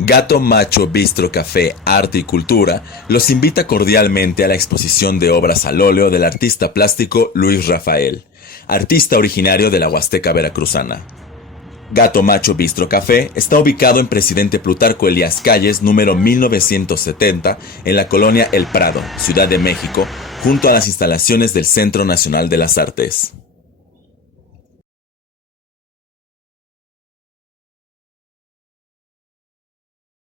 Gato Macho Bistro Café Arte y Cultura los invita cordialmente a la exposición de obras al óleo del artista plástico Luis Rafael, artista originario de la Huasteca veracruzana. Gato Macho Bistro Café está ubicado en Presidente Plutarco Elías Calles, número 1970, en la colonia El Prado, Ciudad de México, junto a las instalaciones del Centro Nacional de las Artes.